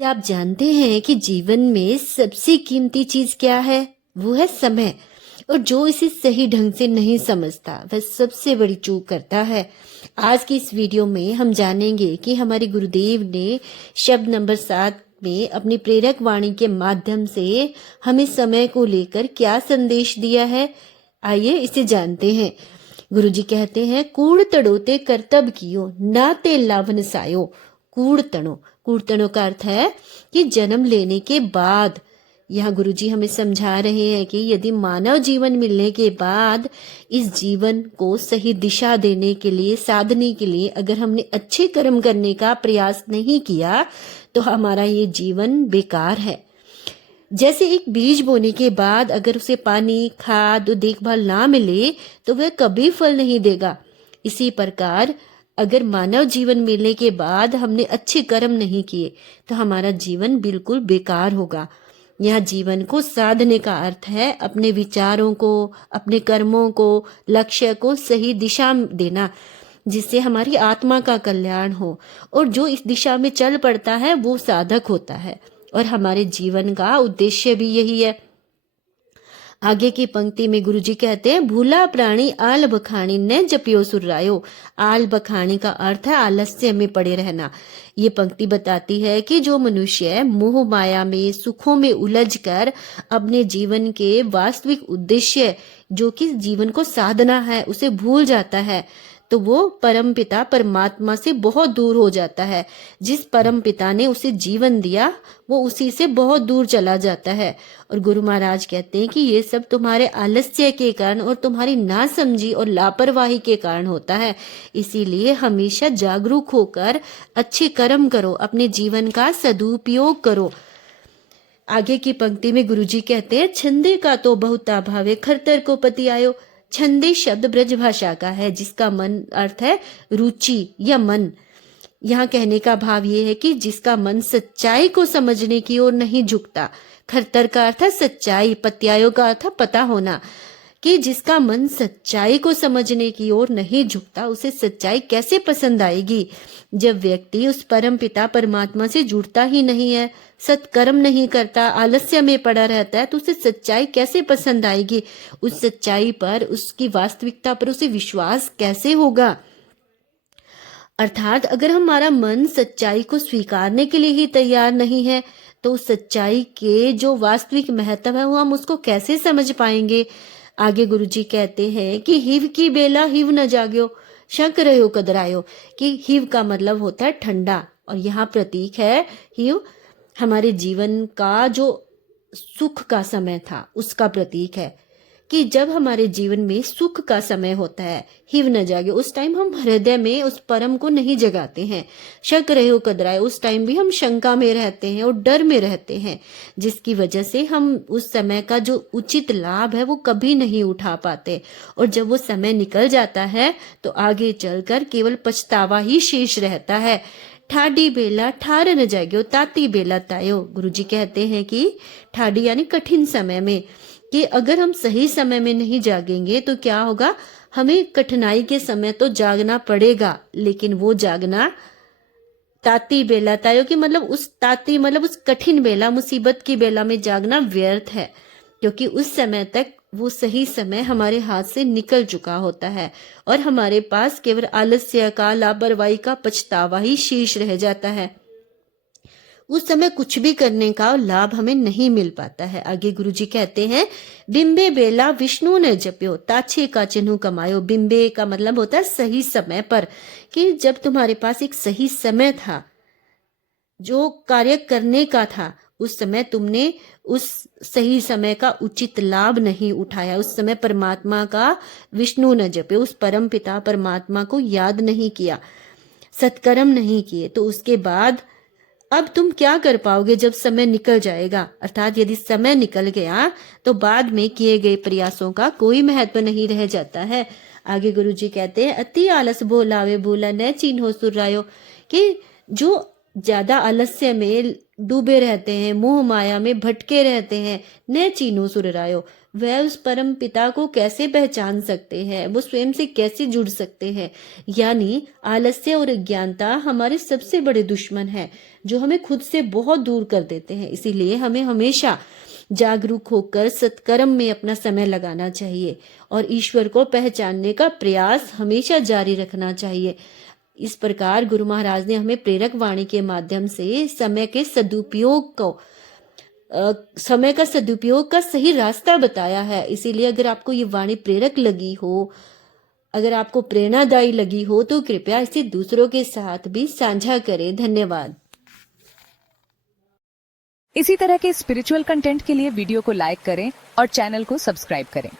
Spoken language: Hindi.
क्या आप जानते हैं कि जीवन में सबसे कीमती चीज क्या है? वो है समय। और जो इसे सही ढंग से नहीं समझता वह सबसे बड़ी चूक करता है। आज की इस वीडियो में हम जानेंगे कि हमारे गुरुदेव ने शब्द नंबर 7 में अपनी प्रेरक वाणी के माध्यम से हमें समय को लेकर क्या संदेश दिया है। आइए इसे जानते हैं। गुरुजी कहते हैं, कूड़ तड़ोते करतब कियो ना ते लावन सायो। कूड़ तणो का अर्थ है कि जन्म लेने के बाद। यहाँ गुरुजी हमें समझा रहे हैं कि यदि मानव जीवन मिलने के बाद इस जीवन को सही दिशा देने के लिए, साधने के लिए अगर हमने अच्छे कर्म करने का प्रयास नहीं किया तो हमारा ये जीवन बेकार है। जैसे एक बीज बोने के बाद अगर उसे पानी, खाद और देखभाल ना मिले तो वह कभी फल नहीं देगा। इसी प्रकार अगर मानव जीवन मिलने के बाद हमने अच्छे कर्म नहीं किए तो हमारा जीवन बिल्कुल बेकार होगा। यह जीवन को साधने का अर्थ है अपने विचारों को, अपने कर्मों को, लक्ष्य को सही दिशा देना, जिससे हमारी आत्मा का कल्याण हो। और जो इस दिशा में चल पड़ता है वो साधक होता है। और हमारे जीवन का उद्देश्य भी यही है। आगे की पंक्ति में गुरुजी कहते हैं, भूला प्राणी आल बखानी न जपियो सुरायो। आल बखानी का अर्थ है आलस्य में पड़े रहना। ये पंक्ति बताती है कि जो मनुष्य मोह माया में, सुखों में उलझ कर अपने जीवन के वास्तविक उद्देश्य, जो कि जीवन को साधना है, उसे भूल जाता है तो वो परम पिता परमात्मा से बहुत दूर हो जाता है। जिस परम पिता ने उसे जीवन दिया वो उसी से बहुत दूर चला जाता है। और गुरु महाराज कहते हैं कि ये सब तुम्हारे आलस्य के कारण और तुम्हारी नासमझी और लापरवाही के कारण होता है। इसीलिए हमेशा जागरूक होकर अच्छे कर्म करो, अपने जीवन का सदुपयोग करो। आगे की पंक्ति में गुरुजी कहते हैं, छंदे का तो बहुता भावे खरतर को पति आयो। छंदे शब्द ब्रज भाषा का है जिसका मन अर्थ है रुचि या मन। यहाँ कहने का भाव ये है कि जिसका मन सच्चाई को समझने की ओर नहीं झुकता। खरतर का अर्थ है सच्चाई, पत्यायो का अर्थ है पता होना। कि जिसका मन सच्चाई को समझने की ओर नहीं झुकता उसे सच्चाई कैसे पसंद आएगी। जब व्यक्ति उस परम पिता परमात्मा से जुड़ता ही नहीं है, सत्कर्म नहीं करता, आलस्य में पड़ा रहता है, तो उसे सच्चाई कैसे पसंद आएगी। उस सच्चाई पर, उसकी वास्तविकता पर उसे विश्वास कैसे होगा। अर्थात अगर हमारा मन सच्चाई को स्वीकारने के लिए ही तैयार नहीं है तो उस सच्चाई के जो वास्तविक महत्व है वो हम उसको कैसे समझ पाएंगे। आगे गुरुजी कहते हैं कि हिव की बेला हिव न जाग्यो, शंक रहो कदरायो। कि हिव का मतलब होता है ठंडा, और यहाँ प्रतीक है हिव हमारे जीवन का जो सुख का समय था उसका प्रतीक है। कि जब हमारे जीवन में सुख का समय होता है, हिव न जागे, उस टाइम हम हृदय में उस परम को नहीं जगाते हैं। शक रहे हो कदराए, उस टाइम भी हम शंका में रहते हैं और डर में रहते हैं, जिसकी वजह से हम उस समय का जो उचित लाभ है वो कभी नहीं उठा पाते। और जब वो समय निकल जाता है तो आगे चलकर केवल पछतावा ही शेष रहता है। ठाडी बेला ठार न जाग्यो, ताती बेला तायो। गुरुजी कहते हैं कि ठाडी यानी कठिन समय में, कि अगर हम सही समय में नहीं जागेंगे तो क्या होगा, हमें कठिनाई के समय तो जागना पड़ेगा, लेकिन वो जागना ताती बेला तायो कि मतलब उस ताती मतलब उस कठिन बेला, मुसीबत की बेला में जागना व्यर्थ है, क्योंकि उस समय तक वो सही समय हमारे हाथ से निकल चुका होता है और हमारे पास केवल आलस्य का, लापरवाही का पछतावा ही शेष रह जाता है। उस समय कुछ भी करने का लाभ हमें नहीं मिल पाता है। आगे गुरुजी कहते हैं, बिंबे बेला विष्णु ने जप्यो, ताछे का चिन्ह कमायो। बिंबे का मतलब होता है सही समय पर, कि जब तुम्हारे पास एक सही समय था, जो कार्य करने का था, उस समय तुमने उस सही समय का उचित लाभ नहीं उठाया। उस समय परमात्मा का विष्णु न जपे, उस परम पिता परमात्मा को याद नहीं किया, सत्कर्म नहीं किए, तो उसके बाद अब तुम क्या कर पाओगे जब समय निकल जाएगा। अर्थात यदि समय निकल गया तो बाद में किए गए प्रयासों का कोई महत्व नहीं रह जाता है। आगे गुरुजी कहते हैं, अति आलस बोलावे बोला न चिन्हो सुरायो। कि जो ज्यादा आलस्य में डूबे रहते हैं, मोह माया में भटके रहते हैं, न चिन्हो सुरायो, वह उस परम पिता को कैसे पहचान सकते हैं, वो स्वयं से कैसे जुड़ सकते हैं। यानी आलस्य और अज्ञानता हमारे सबसे बड़े दुश्मन है। जो हमें खुद से बहुत दूर कर देते हैं। इसीलिए हमें हमेशा जागरूक होकर सत्कर्म में अपना समय लगाना चाहिए और ईश्वर को पहचानने का प्रयास हमेशा जारी रखना चाहिए। इस प्रकार गुरु महाराज ने हमें प्रेरक वाणी के माध्यम से समय का सदुपयोग का सही रास्ता बताया है। इसीलिए अगर आपको ये वाणी प्रेरक लगी हो, अगर आपको प्रेरणादायी लगी हो, तो कृपया इसे दूसरों के साथ भी साझा करें। धन्यवाद। इसी तरह के स्पिरिचुअल कंटेंट के लिए वीडियो को लाइक करें और चैनल को सब्सक्राइब करें।